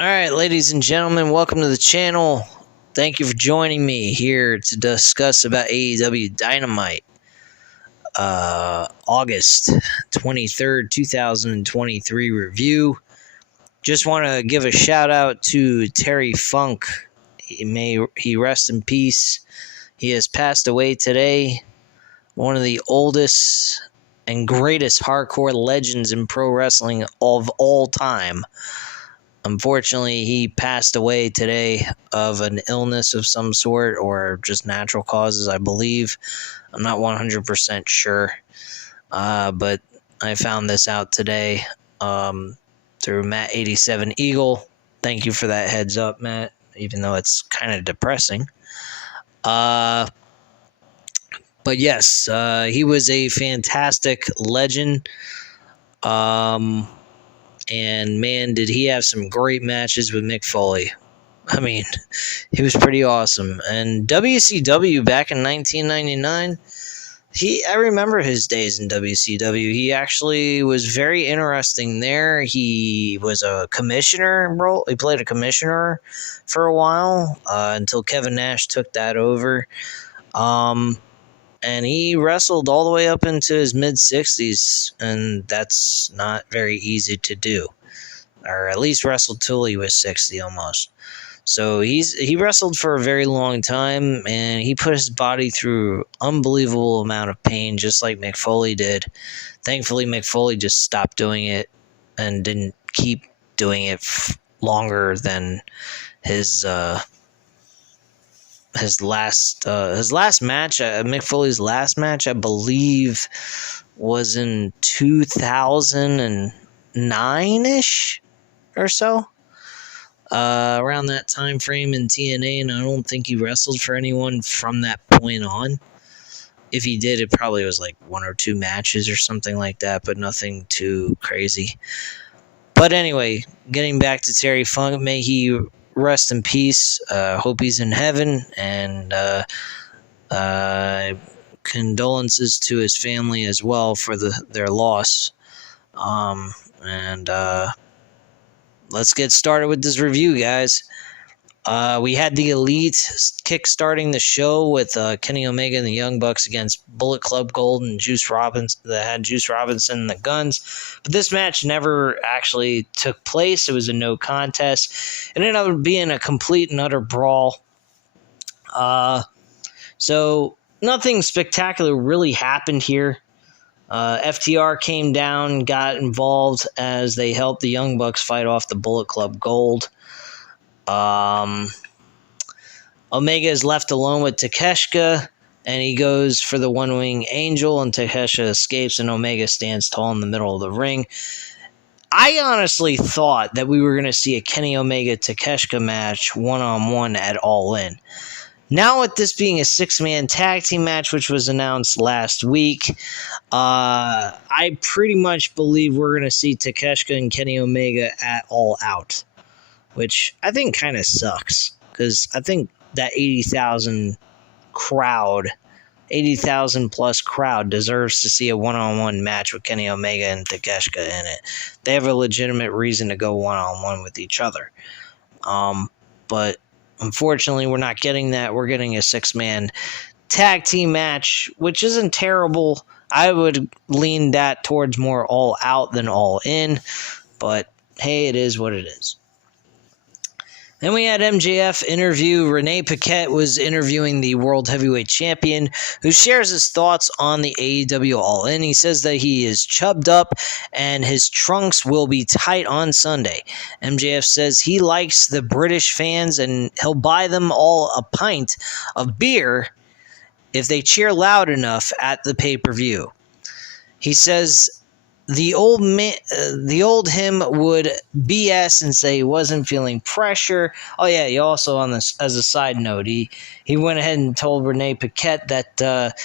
All right, ladies and gentlemen, welcome to the channel. Thank you for joining me here to discuss about AEW Dynamite, August 23rd, 2023 review. Just want to give a shout out to Terry Funk. May he rest in peace. He has passed away today. One of the oldest and greatest hardcore legends in pro wrestling of all time. Unfortunately, he passed away today of an illness of some sort or just natural causes, I believe. I'm not 100% sure, but I found this out today through Matt87 Eagle. Thank you for that heads up, Matt, even though it's kind of depressing. But yes, he was a fantastic legend. And man, did he have some great matches with Mick Foley. I mean, he was pretty awesome. And WCW back in 1999, I remember his days in WCW. He actually was very interesting there. He was a commissioner role. He played a commissioner for a while until Kevin Nash took that over. And he wrestled all the way up into his mid-60s, and that's not very easy to do. Or at least wrestled till he was 60 almost. So he wrestled for a very long time, and he put his body through unbelievable amount of pain, just like Mick Foley did. Thankfully, Mick Foley just stopped doing it and didn't keep doing it longer than his last match, Mick Foley's last match, I believe, was in 2009-ish or so, around that time frame in TNA, and I don't think he wrestled for anyone from that point on. If he did, it probably was like one or two matches or something like that, but nothing too crazy. But anyway, getting back to Terry Funk, may he rest in peace. Hope he's in heaven, and condolences to his family as well for their loss. Let's get started with this review, guys. We had the Elite kick-starting the show with Kenny Omega and the Young Bucks against Bullet Club Gold and Juice Robinson. That had Juice Robinson and the Guns. But this match never actually took place. It was a no contest. It ended up being a complete and utter brawl. So nothing spectacular really happened here. FTR came down, got involved as they helped the Young Bucks fight off the Bullet Club Gold. Omega is left alone with Takeshita, and he goes for the one-wing angel, and Takeshita escapes, and Omega stands tall in the middle of the ring. I honestly thought that we were going to see a Kenny Omega-Takeshita match one-on-one at All In. Now, with this being a six-man tag team match, which was announced last week, I pretty much believe we're going to see Takeshita and Kenny Omega at All Out, which I think kind of sucks, because I think that 80,000 plus crowd deserves to see a one-on-one match with Kenny Omega and Takeshita in it. They have a legitimate reason to go one-on-one with each other. But unfortunately, we're not getting that. We're getting a six-man tag team match, which isn't terrible. I would lean that towards more All Out than All In, but hey, it is what it is. Then we had MJF interview. Renee Paquette was interviewing the World Heavyweight Champion, who shares his thoughts on the AEW All In. He says that he is chubbed up and his trunks will be tight on Sunday. MJF says he likes the British fans and he'll buy them all a pint of beer if they cheer loud enough at the pay-per-view. He says the old him would BS and say he wasn't feeling pressure. Oh yeah, he also, on this, as a side note, he went ahead and told Renee Paquette that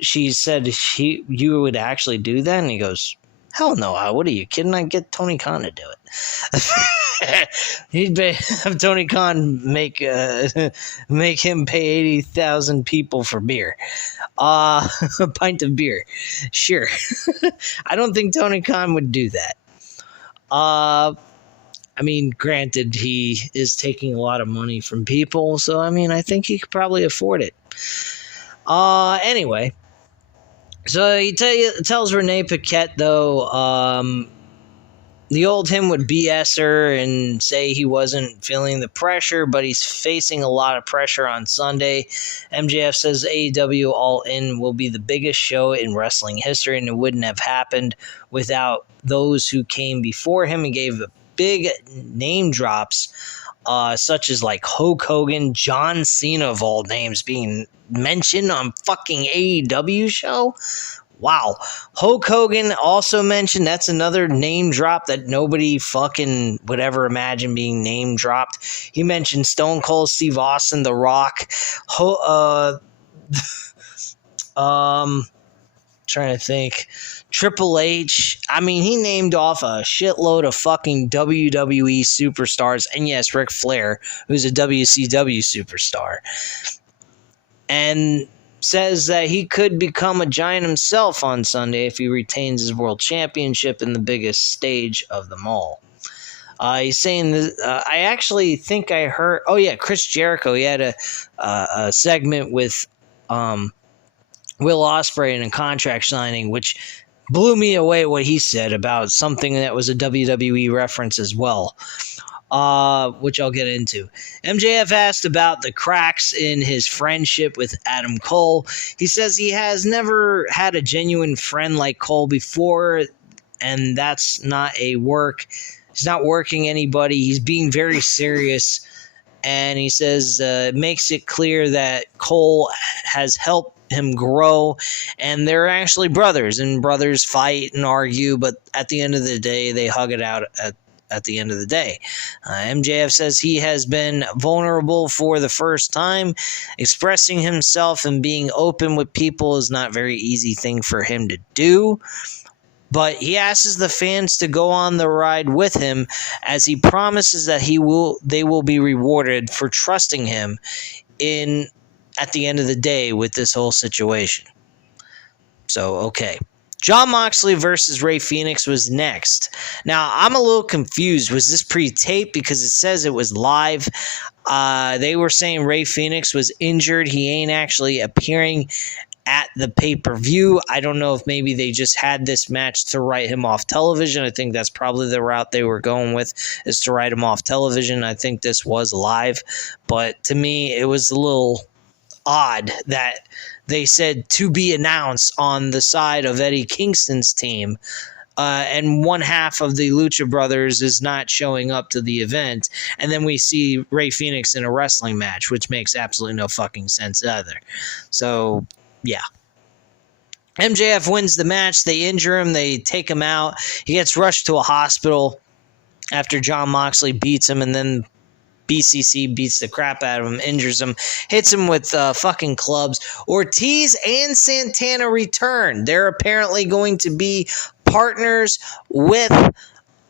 she said you would actually do that, and he goes, hell no, what are you kidding? I'd get Tony Khan to do it. He'd have Tony Khan make him pay 80,000 people for beer. A pint of beer. Sure. I don't think Tony Khan would do that. I mean, granted, he is taking a lot of money from people, so I mean, I think he could probably afford it. Anyway, so he tells Renee Paquette though, the old him would BS her and say he wasn't feeling the pressure, but he's facing a lot of pressure on Sunday. MJF says AEW All In will be the biggest show in wrestling history, and it wouldn't have happened without those who came before him, and gave big name drops, such as like Hulk Hogan, John Cena of all names being mentioned on fucking AEW show. Wow. Hulk Hogan also mentioned. That's another name drop that nobody fucking would ever imagine being name dropped. He mentioned Stone Cold Steve Austin, The Rock, trying to think, Triple H. I mean, he named off a shitload of fucking WWE superstars. And yes, Ric Flair, who's a WCW superstar. And says that he could become a giant himself on Sunday if he retains his world championship in the biggest stage of them all. He's saying this, I actually think I heard. Oh yeah, Chris Jericho. He had a segment with Will Ospreay in a contract signing, which blew me away. What he said about something that was a WWE reference as well. Which I'll get into. MJF asked about the cracks in his friendship with Adam Cole. He says he has never had a genuine friend like Cole before, and that's not a work. He's not working anybody. He's being very serious, and he says it makes it clear that Cole has helped him grow, and they're actually brothers, and brothers fight and argue, but at the end of the day, they hug it out at the end of the day. MJF says he has been vulnerable for the first time. Expressing himself and being open with people is not a very easy thing for him to do. But he asks the fans to go on the ride with him, as he promises that they will be rewarded for trusting him at the end of the day with this whole situation. So, okay. Jon Moxley versus Rey Fenix was next. Now, I'm a little confused. Was this pre-taped? Because it says it was live. They were saying Rey Fenix was injured. He ain't actually appearing at the pay-per-view. I don't know if maybe they just had this match to write him off television. I think that's probably the route they were going with, is to write him off television. I think this was live. But to me, it was a little odd that they said to be announced on the side of Eddie Kingston's team, and one half of the Lucha Brothers is not showing up to the event, and then we see Rey Fenix in a wrestling match, which makes absolutely no fucking sense either. So, yeah. MJF wins the match. They injure him. They take him out. He gets rushed to a hospital after Jon Moxley beats him, and then BCC beats the crap out of him, injures him, hits him with fucking clubs. Ortiz and Santana return. They're apparently going to be partners with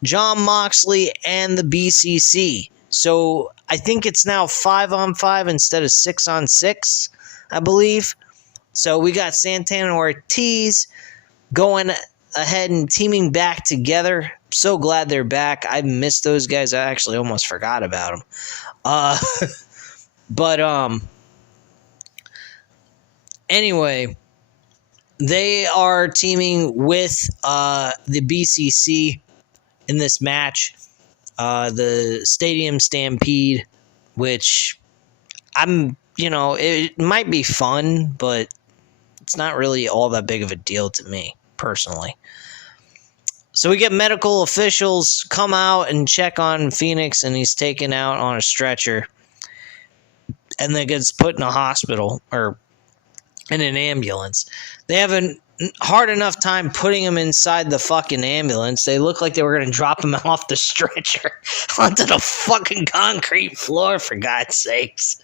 Jon Moxley and the BCC. So I think it's now 5-on-5 instead of 6-on-6, I believe. So we got Santana and Ortiz going ahead and teaming back together. So glad they're back. I missed those guys. I actually almost forgot about them. But anyway, they are teaming with the BCC in this match, the Stadium Stampede, which it might be fun, but it's not really all that big of a deal to me personally. So we get medical officials come out and check on Phoenix, and he's taken out on a stretcher, and then gets put in a hospital or in an ambulance. They have a hard enough time putting him inside the fucking ambulance. They look like they were going to drop him off the stretcher onto the fucking concrete floor, for God's sakes.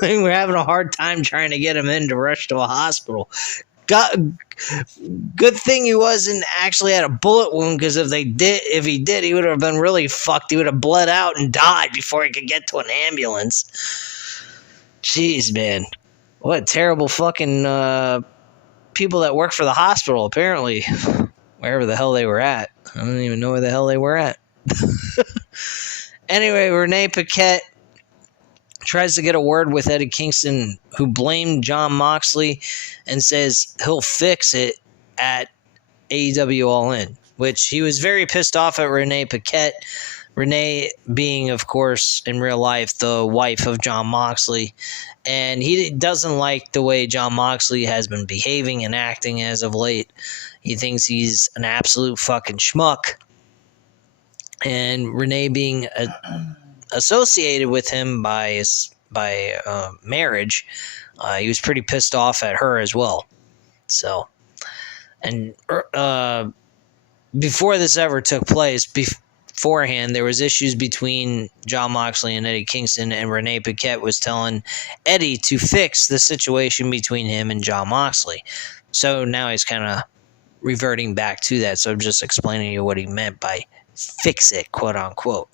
We're having a hard time trying to get him in to rush to a hospital. Good thing he wasn't actually had a bullet wound, because if he did, he would have been really fucked. He would have bled out and died before he could get to an ambulance. Jeez, man. What terrible fucking people that work for the hospital, apparently. Wherever the hell they were at. I don't even know where the hell they were at. Anyway, Renee Paquette tries to get a word with Eddie Kingston, who blamed Jon Moxley and says he'll fix it at AEW All In, which he was very pissed off at Renee Paquette. Renee being, of course, in real life, the wife of Jon Moxley. And he doesn't like the way Jon Moxley has been behaving and acting as of late. He thinks he's an absolute fucking schmuck. And Renee being associated with him by marriage, he was pretty pissed off at her as well. So, and before this ever took place, beforehand, there was issues between Jon Moxley and Eddie Kingston, and Renee Paquette was telling Eddie to fix the situation between him and Jon Moxley. So now he's kind of reverting back to that. So I'm just explaining to you what he meant by fix it, quote unquote.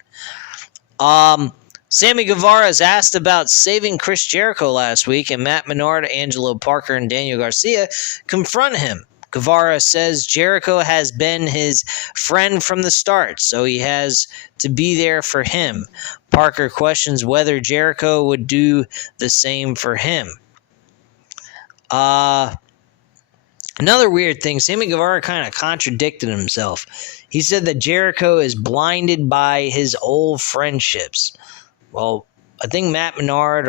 Sammy Guevara is asked about saving Chris Jericho last week, and Matt Menard, Angelo Parker, and Daniel Garcia confront him. Guevara says Jericho has been his friend from the start, so he has to be there for him. Parker questions whether Jericho would do the same for him. Another weird thing, Sammy Guevara kind of contradicted himself. He said that Jericho is blinded by his old friendships. Well, I think Matt Menard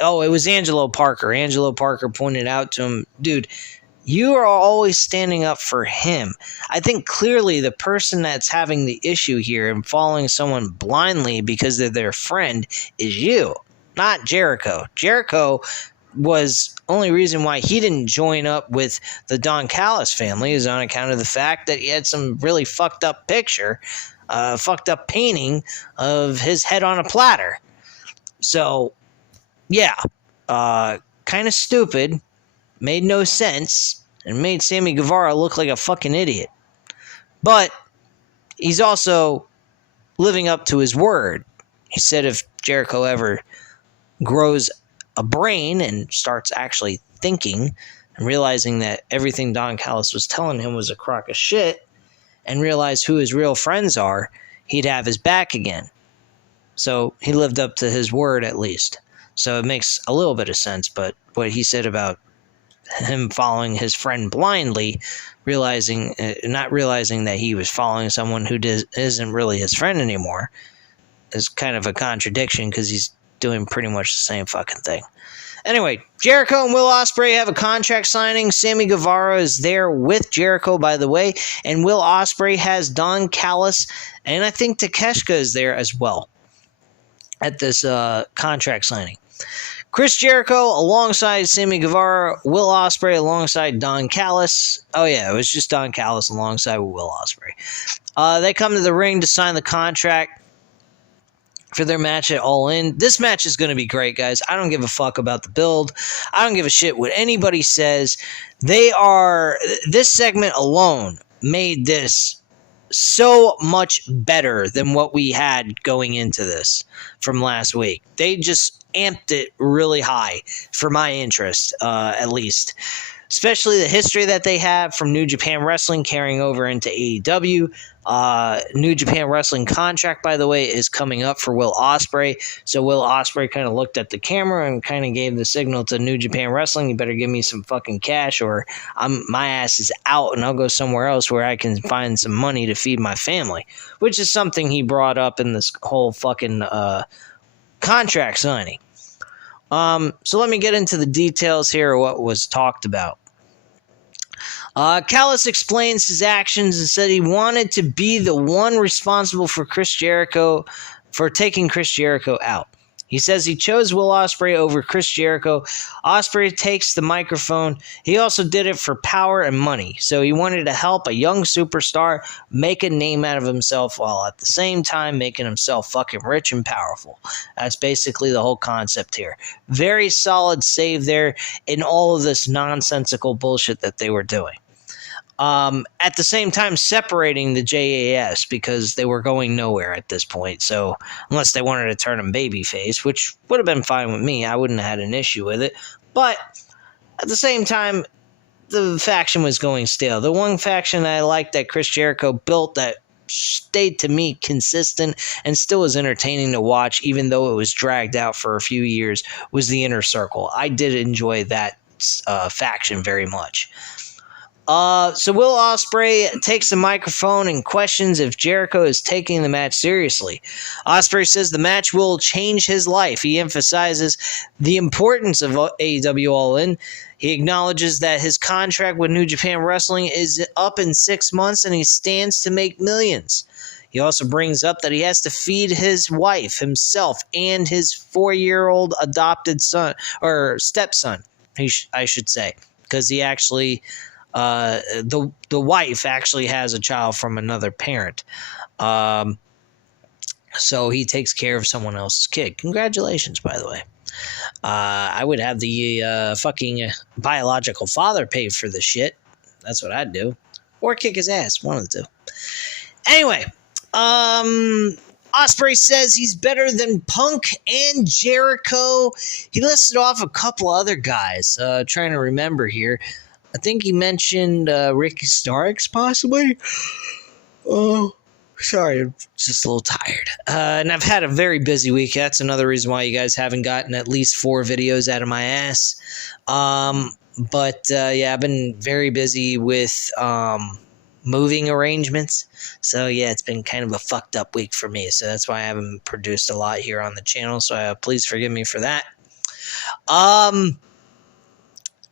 it was Angelo Parker. Angelo Parker pointed out to him, dude, you are always standing up for him. I think clearly the person that's having the issue here and following someone blindly because they're their friend is you, not Jericho. Jericho was only reason why he didn't join up with the Don Callis family is on account of the fact that he had some really fucked up fucked up painting of his head on a platter. So, yeah, kind of stupid. Made no sense and made Sammy Guevara look like a fucking idiot. But he's also living up to his word. He said if Jericho ever grows a brain and starts actually thinking and realizing that everything Don Callis was telling him was a crock of shit and realize who his real friends are, he'd have his back again. So he lived up to his word at least. So it makes a little bit of sense, but what he said about him following his friend blindly, not realizing that he was following someone who isn't really his friend anymore, is kind of a contradiction because he's doing pretty much the same fucking thing. Anyway, Jericho and Will Ospreay have a contract signing. Sammy Guevara is there with Jericho, by the way, and Will Ospreay has Don Callis, and I think Takeshita is there as well at this contract signing. Chris Jericho alongside Sammy Guevara, Will Ospreay alongside Don Callis. Oh yeah, it was just Don Callis alongside Will Ospreay. They come to the ring to sign the contract for their match at All In. This match is going to be great, guys. I don't give a fuck about the build. I don't give a shit what anybody says. This segment alone made this so much better than what we had going into this from last week. They just amped it really high for my interest, at least. Especially the history that they have from New Japan Wrestling carrying over into AEW. New Japan Wrestling contract, by the way, is coming up for Will Ospreay. So Will Ospreay kind of looked at the camera and kind of gave the signal to New Japan Wrestling, you better give me some fucking cash or my ass is out and I'll go somewhere else where I can find some money to feed my family. Which is something he brought up in this whole fucking contract signing. So let me get into the details here of what was talked about. Callis explains his actions and said he wanted to be the one responsible for taking Chris Jericho out. He says he chose Will Ospreay over Chris Jericho. Ospreay takes the microphone. He also did it for power and money. So he wanted to help a young superstar make a name out of himself while at the same time making himself fucking rich and powerful. That's basically the whole concept here. Very solid save there in all of this nonsensical bullshit that they were doing. At the same time separating the JAS because they were going nowhere at this point. So unless they wanted to turn him babyface, which would have been fine with me, I wouldn't have had an issue with it. But at the same time, the faction was going stale. The one faction that I liked that Chris Jericho built that stayed to me consistent and still was entertaining to watch, even though it was dragged out for a few years, was the Inner Circle. I did enjoy that faction very much. So Will Ospreay takes the microphone and questions if Jericho is taking the match seriously. Ospreay says the match will change his life. He emphasizes the importance of AEW All In. He acknowledges that his contract with New Japan Wrestling is up in 6 months and he stands to make millions. He also brings up that he has to feed his wife, himself, and his 4-year-old adopted son, or stepson, I should say, because he actually... the wife actually has a child from another parent. So he takes care of someone else's kid. Congratulations, by the way. I would have the fucking biological father pay for the shit. That's what I'd do. Or kick his ass. One of the two. Anyway, Ospreay says he's better than Punk and Jericho. He listed off a couple other guys. Trying to remember here. I think he mentioned Ricky Starks, possibly. Oh, sorry, I'm just a little tired. And I've had a very busy week. That's another reason why you guys haven't gotten at least 4 videos out of my ass. But I've been very busy with moving arrangements. So, yeah, it's been kind of a fucked up week for me. So that's why I haven't produced a lot here on the channel. So please forgive me for that.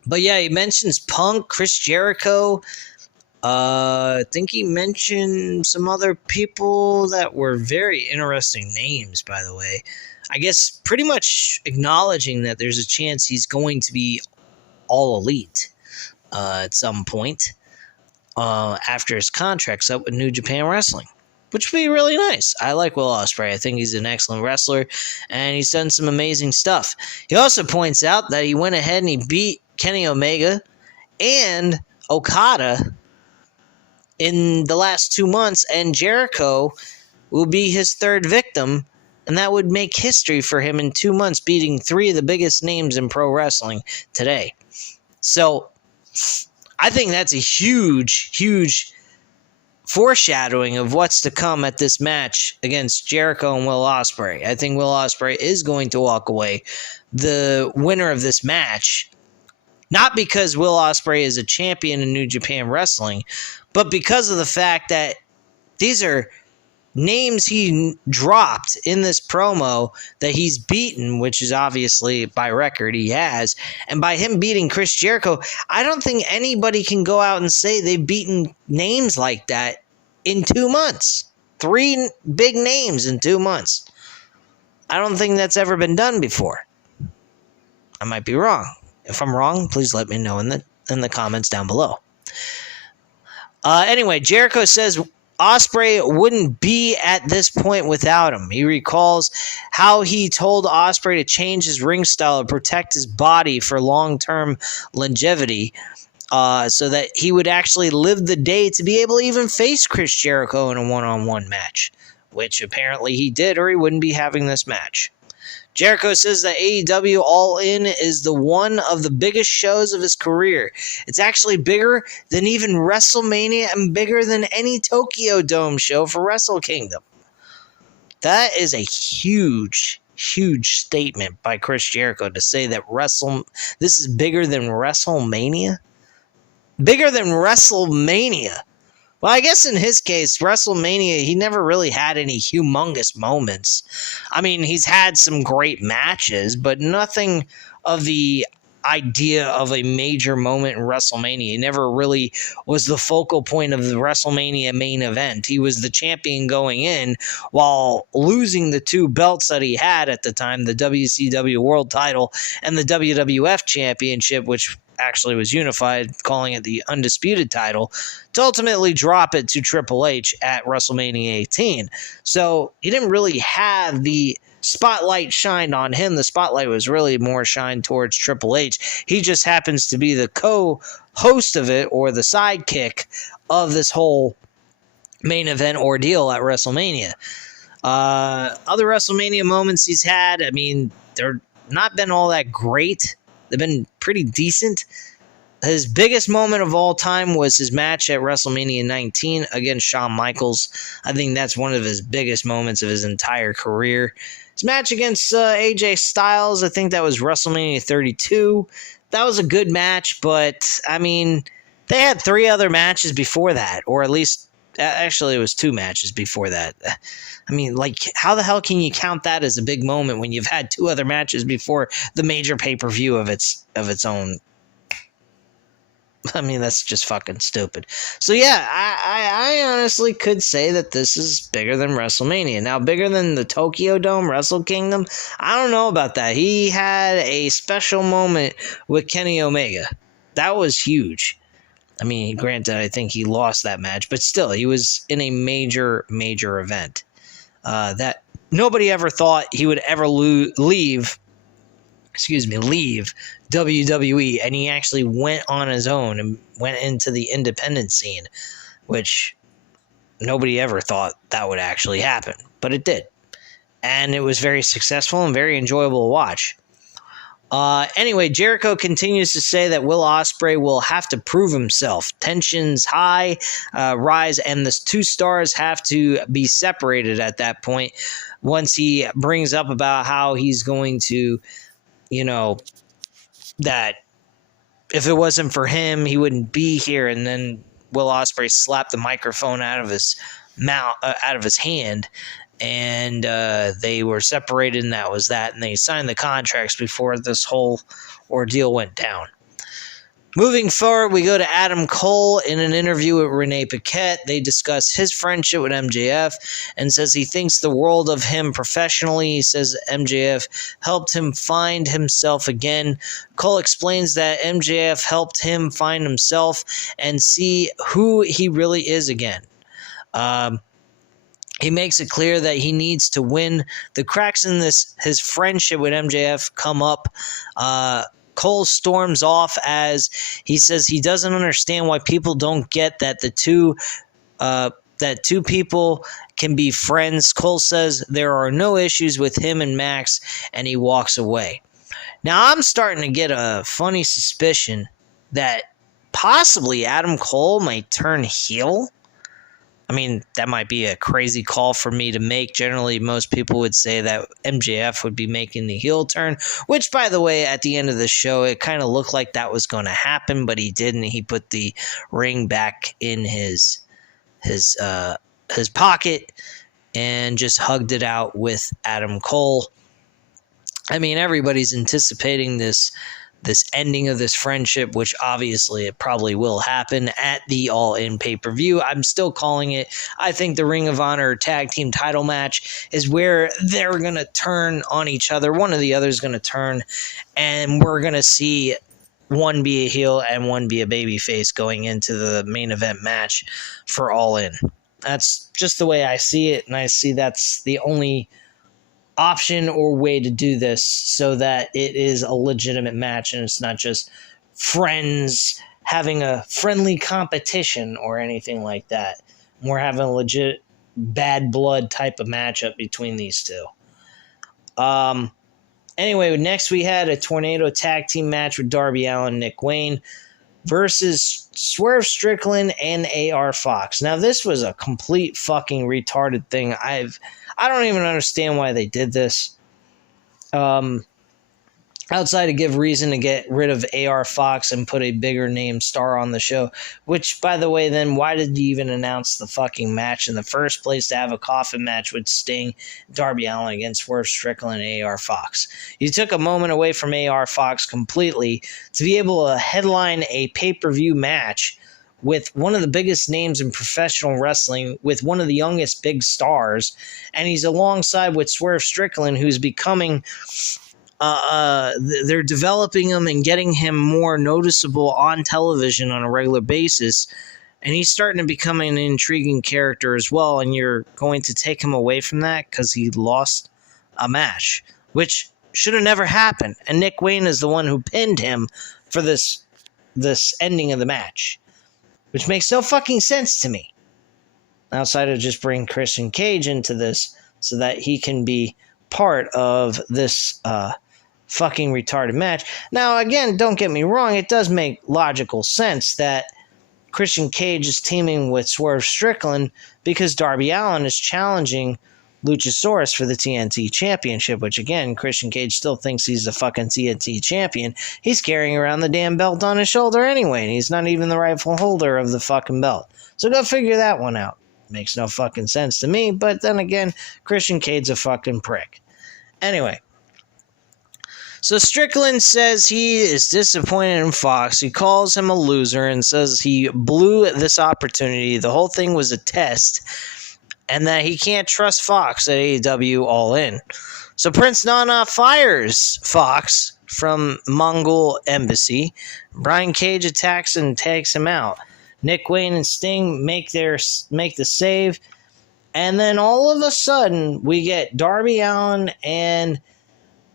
But yeah, he mentions Punk, Chris Jericho. I think he mentioned some other people that were very interesting names, by the way. I guess pretty much acknowledging that there's a chance he's going to be all elite at some point after his contract's up with New Japan Wrestling, which would be really nice. I like Will Ospreay. I think he's an excellent wrestler, and he's done some amazing stuff. He also points out that he went ahead and he beat Kenny Omega and Okada in the last 2 months, and Jericho will be his 3rd victim, and that would make history for him in 2 months, beating 3 of the biggest names in pro wrestling today. So I think that's a huge foreshadowing of what's to come at this match against Jericho and Will Ospreay. I think Will Ospreay is going to walk away the winner of this match. Not because Will Ospreay is a champion in New Japan Wrestling, but because of the fact that these are names he dropped in this promo that he's beaten, which is obviously by record he has. And by him beating Chris Jericho, I don't think anybody can go out and say they've beaten names like that in 2 months. 3 big names in 2 months. I don't think that's ever been done before. I might be wrong. If I'm wrong, please let me know in the comments down below. Anyway, Jericho says Ospreay wouldn't be at this point without him. He recalls how he told Ospreay to change his ring style to protect his body for long-term longevity, so that he would actually live the day to be able to even face Chris Jericho in a one-on-one match, which apparently he did, or he wouldn't be having this match. Jericho says that AEW All In is the one of the biggest shows of his career. It's actually bigger than even WrestleMania and bigger than any Tokyo Dome show for Wrestle Kingdom. That is a huge statement by Chris Jericho to say that this is bigger than WrestleMania? Bigger than WrestleMania. Well, I guess in his case, WrestleMania, he never really had any humongous moments. I mean, he's had some great matches, but nothing of the idea of a major moment in WrestleMania. He never really was the focal point of the WrestleMania main event. He was the champion going in while losing the 2 belts that he had at the time, the WCW World title and the WWF Championship, which actually was unified, calling it the Undisputed title, to ultimately drop it to Triple H at WrestleMania 18. So he didn't really have the spotlight shined on him. The spotlight was really more shined towards Triple H. He just happens to be the co-host of it, or the sidekick of this whole main event ordeal at WrestleMania. Other WrestleMania moments he's had, I mean, they're not been all that great. They've been pretty decent. his biggest moment of all time was his match at WrestleMania 19 against Shawn Michaels. I think that's one of his biggest moments of his entire career. His match against AJ Styles, I think that was WrestleMania 32. That was a good match, but, I mean, they had 3 other matches before that, or at least, actually, it was 2 matches before that. I mean, like, how the hell can you count that as a big moment when you've had 2 other matches before the major pay-per-view of its own? I mean, that's just fucking stupid. So yeah, I honestly could say that this is bigger than WrestleMania. Now, bigger than the Tokyo Dome, Wrestle Kingdom, I don't know about that. He had a special moment with Kenny Omega. That was huge. I mean, granted, I think he lost that match, but still, he was in a major, major event. That nobody ever thought he would ever leave WWE, and he actually went on his own and went into the independent scene, which nobody ever thought that would actually happen, but it did. And it was very successful and very enjoyable to watch. Anyway, Jericho continues to say that Will Ospreay will have to prove himself. Tensions rise, and the 2 stars have to be separated at that point once he brings up about how he's going to, that if it wasn't for him, he wouldn't be here. And then Will Ospreay slapped the microphone out of his mouth, out of his hand, and they were separated, and that was that. And they signed the contracts before this whole ordeal went down. Moving forward, we go to Adam Cole in an interview with Renee Paquette. They discuss his friendship with MJF and says he thinks the world of him professionally. He says MJF helped him find himself again. Cole explains that MJF helped him find himself and see who he really is again. He makes it clear that he needs to win. The cracks in his friendship with MJF come up. Cole storms off as he says he doesn't understand why people don't get that two people can be friends. Cole says there are no issues with him and Max, and he walks away. Now, I'm starting to get a funny suspicion that possibly Adam Cole might turn heel. I mean, that might be a crazy call for me to make. Generally, most people would say that MJF would be making the heel turn, which, by the way, at the end of the show, it kind of looked like that was going to happen, but he didn't. He put the ring back in his pocket and just hugged it out with Adam Cole. I mean, everybody's anticipating this ending of this friendship, which obviously it probably will happen at the All In pay-per-view. I'm still calling it. I think the Ring of Honor tag team title match is where they're going to turn on each other. One or the other is going to turn, and we're going to see one be a heel and one be a babyface going into the main event match for All In. That's just the way I see it, and I see that's the only option or way to do this so that it is a legitimate match and it's not just friends having a friendly competition or anything like that. We're having a legit bad blood type of matchup between these two. Anyway, next we had a Tornado tag team match with Darby Allin and Nick Wayne versus Swerve Strickland and AR Fox. Now, this was a complete fucking retarded thing. I don't even understand why they did this. Outside to give reason to get rid of AR Fox and put a bigger name star on the show. Which, by the way, then why did you even announce the fucking match in the first place to have a coffin match with Sting, Darby Allin against Swerve Strickland and AR Fox? You took a moment away from AR Fox completely to be able to headline a pay-per-view match with one of the biggest names in professional wrestling, with one of the youngest big stars, and he's alongside with Swerve Strickland, who's becoming... they're developing him and getting him more noticeable on television on a regular basis, and he's starting to become an intriguing character as well, and you're going to take him away from that because he lost a match, which should have never happened, and Nick Wayne is the one who pinned him for this ending of the match, which makes no fucking sense to me, outside of just bring Christian Cage into this so that he can be part of this fucking retarded match. Now, again, don't get me wrong, it does make logical sense that Christian Cage is teaming with Swerve Strickland because Darby Allin is challenging Luchasaurus for the TNT Championship, which again, Christian Cage still thinks he's the fucking TNT champion. He's carrying around the damn belt on his shoulder anyway, and he's not even the rightful holder of the fucking belt. So go figure that one out. Makes no fucking sense to me, but then again, Christian Cage's a fucking prick. Anyway. So Strickland says he is disappointed in Fox. He calls him a loser and says he blew this opportunity. The whole thing was a test, and that he can't trust Fox at AEW All In. So Prince Nana fires Fox from Mongol Embassy. Brian Cage attacks and takes him out. Nick Wayne and Sting make the save, and then all of a sudden we get Darby Allin and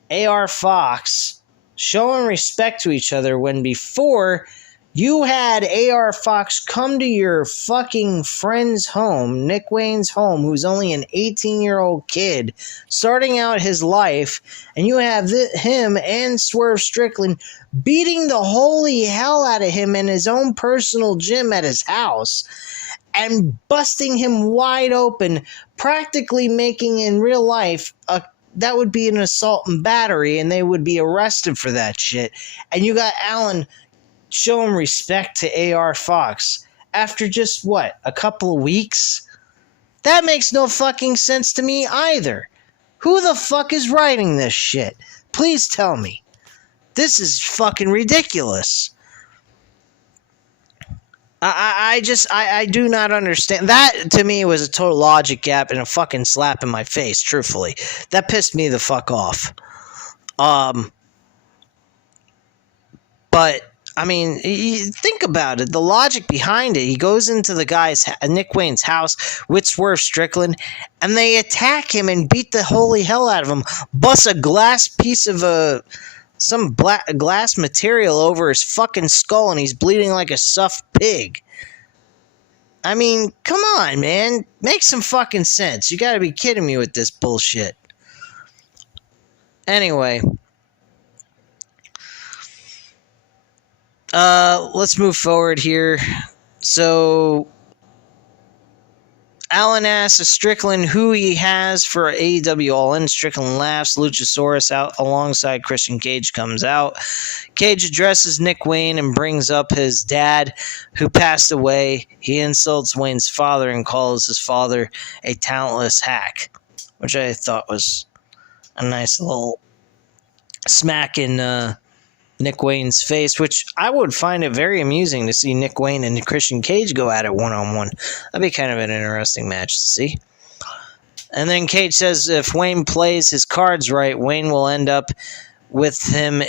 AR Fox showing respect to each other when before you had AR Fox come to your fucking friend's home, Nick Wayne's home, who's only an 18-year-old kid starting out his life, and you have him and Swerve Strickland beating the holy hell out of him in his own personal gym at his house and busting him wide open, practically making in real life that would be an assault and battery, and they would be arrested for that shit. And you got Allin showing respect to AR Fox after just, a couple of weeks? That makes no fucking sense to me either. Who the fuck is writing this shit? Please tell me. This is fucking ridiculous. I do not understand. That, to me, was a total logic gap and a fucking slap in my face, truthfully. That pissed me the fuck off. But, I mean, think about it. The logic behind it. He goes into the guy's, Nick Wayne's house with Swerve Strickland, and they attack him and beat the holy hell out of him. Bust a glass piece of some glass material over his fucking skull, and he's bleeding like a stuffed pig. I mean, come on, man. Make some fucking sense. You gotta be kidding me with this bullshit. Anyway. Let's move forward here. So Allin asks Strickland who he has for AEW All In. Strickland laughs. Luchasaurus out alongside Christian Cage comes out. Cage addresses Nick Wayne and brings up his dad who passed away. He insults Wayne's father and calls his father a talentless hack, which I thought was a nice little smack in Nick Wayne's face, which I would find it very amusing to see Nick Wayne and Christian Cage go at it one-on-one. That'd be kind of an interesting match to see. And then Cage says if Wayne plays his cards right, Wayne will end up with him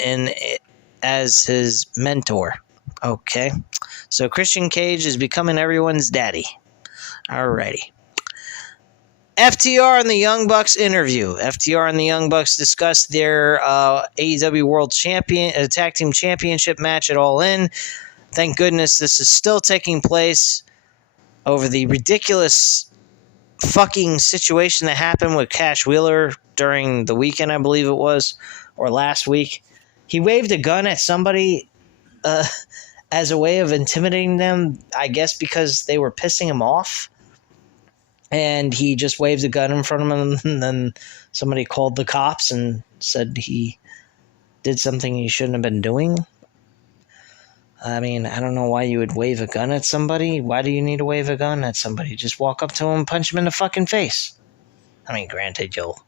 as his mentor. Okay. So Christian Cage is becoming everyone's daddy. Alrighty. FTR and the Young Bucks interview. FTR and the Young Bucks discussed their AEW World Tag Team Championship match at All In. Thank goodness this is still taking place over the ridiculous fucking situation that happened with Cash Wheeler during the weekend, I believe it was, or last week. He waved a gun at somebody as a way of intimidating them, I guess because they were pissing him off. And he just waved a gun in front of him, and then somebody called the cops and said he did something he shouldn't have been doing. I mean, I don't know why you would wave a gun at somebody. Why do you need to wave a gun at somebody? Just walk up to him and punch him in the fucking face. I mean, granted, you'll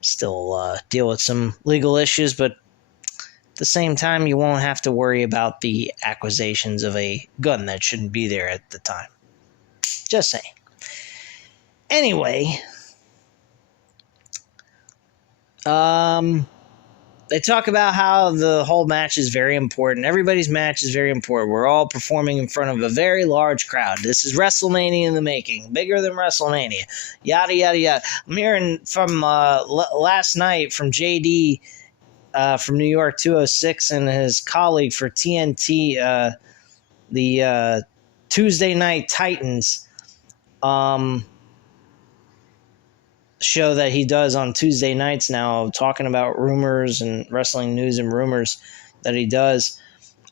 still deal with some legal issues, but at the same time, you won't have to worry about the accusations of a gun that shouldn't be there at the time. Just saying. Anyway, they talk about how the whole match is very important. Everybody's match is very important. We're all performing in front of a very large crowd. This is WrestleMania in the making, bigger than WrestleMania. Yada, yada, yada. I'm hearing from last night from JD from New York 206 and his colleague for TNT, the Tuesday Night Titans. show that he does on Tuesday nights now, talking about rumors and wrestling news and rumors that he does.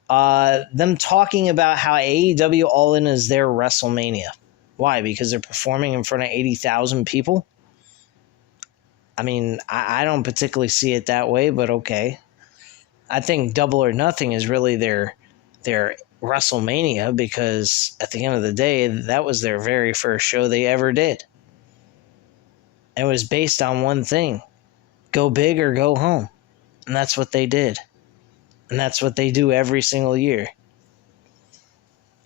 Them talking about how AEW All In is their WrestleMania. Why? Because they're performing in front of 80,000 people? I mean, I don't particularly see it that way, but okay. I think Double or Nothing is really their WrestleMania, because at the end of the day, that was their very first show they ever did. It was based on one thing: go big or go home. And that's what they did. And that's what they do every single year.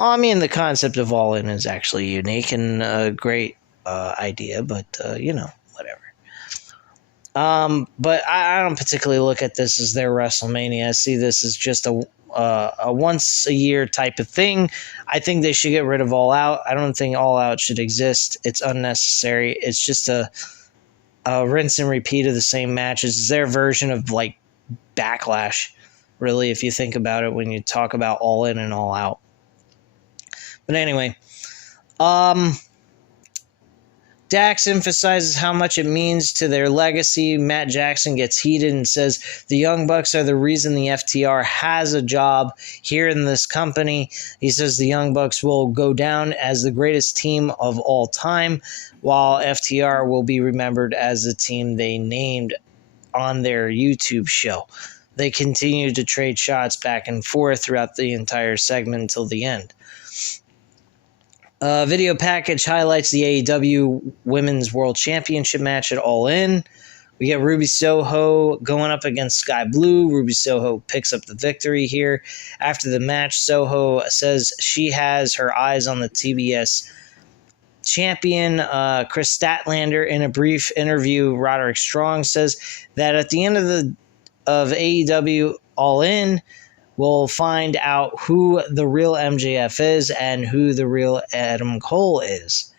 I mean, the concept of All In is actually unique and a great idea, but, whatever. But I don't particularly look at this as their WrestleMania. I see this as just a once-a-year type of thing. I think they should get rid of All Out. I don't think All Out should exist. It's unnecessary. It's just a rinse and repeat of the same matches. It's their version of, like, Backlash, really, if you think about it, when you talk about All In and All Out. But anyway, Dax emphasizes how much it means to their legacy. Matt Jackson gets heated and says the Young Bucks are the reason the FTR has a job here in this company. He says the Young Bucks will go down as the greatest team of all time, while FTR will be remembered as the team they named on their YouTube show. They continue to trade shots back and forth throughout the entire segment until the end. Video package highlights the AEW Women's World Championship match at All In. We get Ruby Soho going up against Sky Blue. Ruby Soho picks up the victory here. After the match, Soho says she has her eyes on the TBS champion. Chris Statlander, in a brief interview, Roderick Strong says that at the end of AEW All In, we'll find out who the real MJF is and who the real Adam Cole is.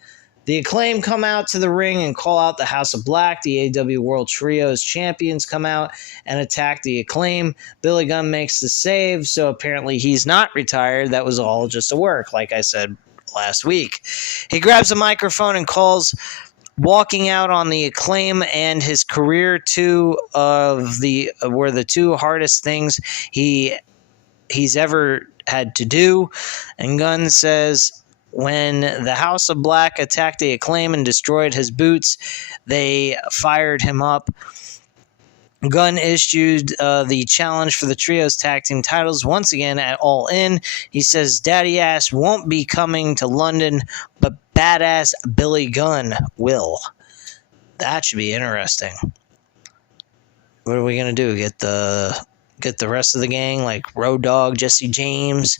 The Acclaim come out to the ring and call out the House of Black. The AEW World Trios champions come out and attack the Acclaim. Billy Gunn makes the save, so apparently he's not retired. That was all just a work, like I said last week. He grabs a microphone and calls walking out on the Acclaim and his career were the two hardest things he's ever had to do. And Gunn says when the House of Black attacked the Acclaim and destroyed his boots, they fired him up. Gunn issued the challenge for the Trios Tag Team titles once again at All In. He says Daddy Ass won't be coming to London, but Badass Billy Gunn will. That should be interesting. What are we going to do? Get the rest of the gang, like Road Dogg, Jesse James?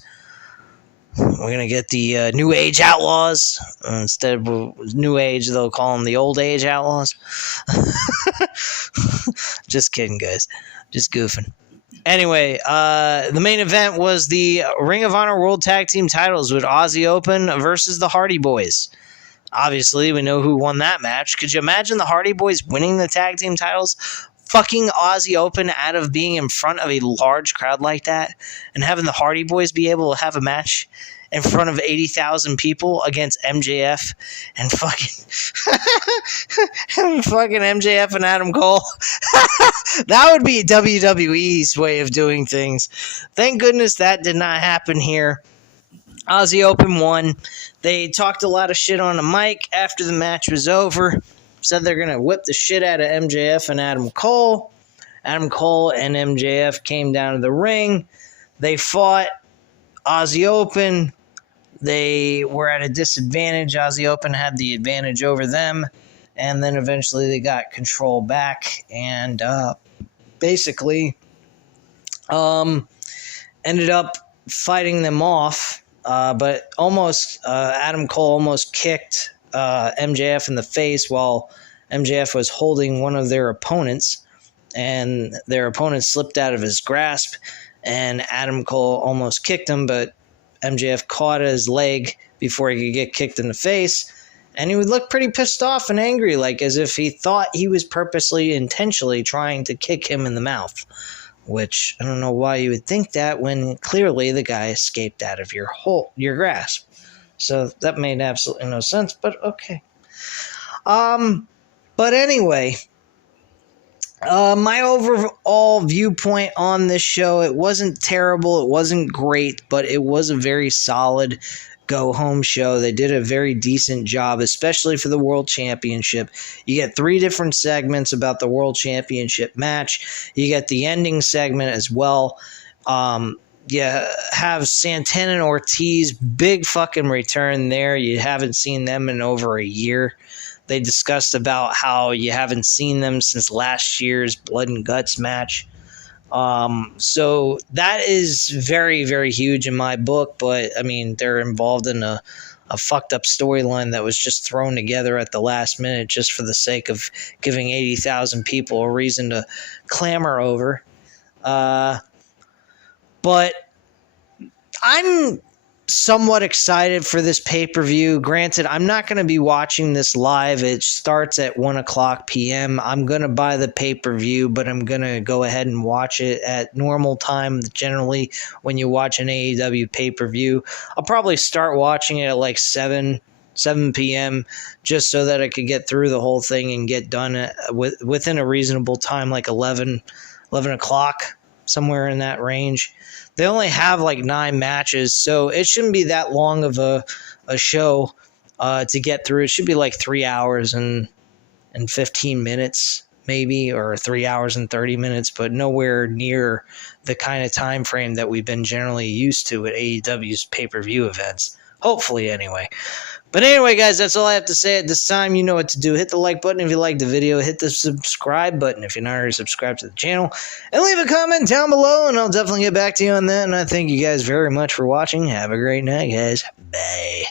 We're going to get the New Age Outlaws. Instead of New Age, they'll call them the Old Age Outlaws. Just kidding, guys. Just goofing. Anyway, the main event was the Ring of Honor World Tag Team titles with Aussie Open versus the Hardy Boys. Obviously, we know who won that match. Could you imagine the Hardy Boys winning the tag team titles? Fucking Aussie Open out of being in front of a large crowd like that, and having the Hardy Boys be able to have a match in front of 80,000 people against MJF and fucking MJF and Adam Cole. That would be WWE's way of doing things. Thank goodness that did not happen here. Aussie Open won. They talked a lot of shit on the mic after the match was over. Said they're going to whip the shit out of MJF and Adam Cole. Adam Cole and MJF came down to the ring. They fought. Aussie Open, they were at a disadvantage. Aussie Open had the advantage over them. And then eventually they got control back and basically ended up fighting them off. But Adam Cole almost kicked MJF in the face while MJF was holding one of their opponents, and their opponent slipped out of his grasp, and Adam Cole almost kicked him, but MJF caught his leg before he could get kicked in the face, and he would look pretty pissed off and angry, like as if he thought he was purposely, intentionally trying to kick him in the mouth, which I don't know why you would think that when clearly the guy escaped out of your grasp. So that made absolutely no sense, but okay. But anyway, my overall viewpoint on this show, it wasn't terrible, it wasn't great, but it was a very solid go-home show. They did a very decent job, especially for the World Championship. You get 3 different segments about the World Championship match. You get the ending segment as well. You have Santana and Ortiz, big fucking return there. You haven't seen them in over a year. They discussed about how you haven't seen them since last year's Blood and Guts match. So that is very, very huge in my book, but I mean, they're involved in a fucked up storyline that was just thrown together at the last minute just for the sake of giving 80,000 people a reason to clamor over. But I'm somewhat excited for this pay-per-view. Granted, I'm not going to be watching this live. It starts at 1 o'clock p.m. I'm going to buy the pay-per-view, but I'm going to go ahead and watch it at normal time. Generally, when you watch an AEW pay-per-view, I'll probably start watching it at like 7 p.m. just so that I could get through the whole thing and get done within a reasonable time, like 11 o'clock, somewhere in that range. They only have like 9 matches, so it shouldn't be that long of a show to get through. It should be like 3 hours and 15 minutes, maybe, or 3 hours and 30 minutes, but nowhere near the kind of time frame that we've been generally used to at AEW's pay-per-view events. Hopefully, anyway. But anyway, guys, that's all I have to say at this time. You know what to do. Hit the like button if you liked the video. Hit the subscribe button if you're not already subscribed to the channel. And leave a comment down below, and I'll definitely get back to you on that. And I thank you guys very much for watching. Have a great night, guys. Bye.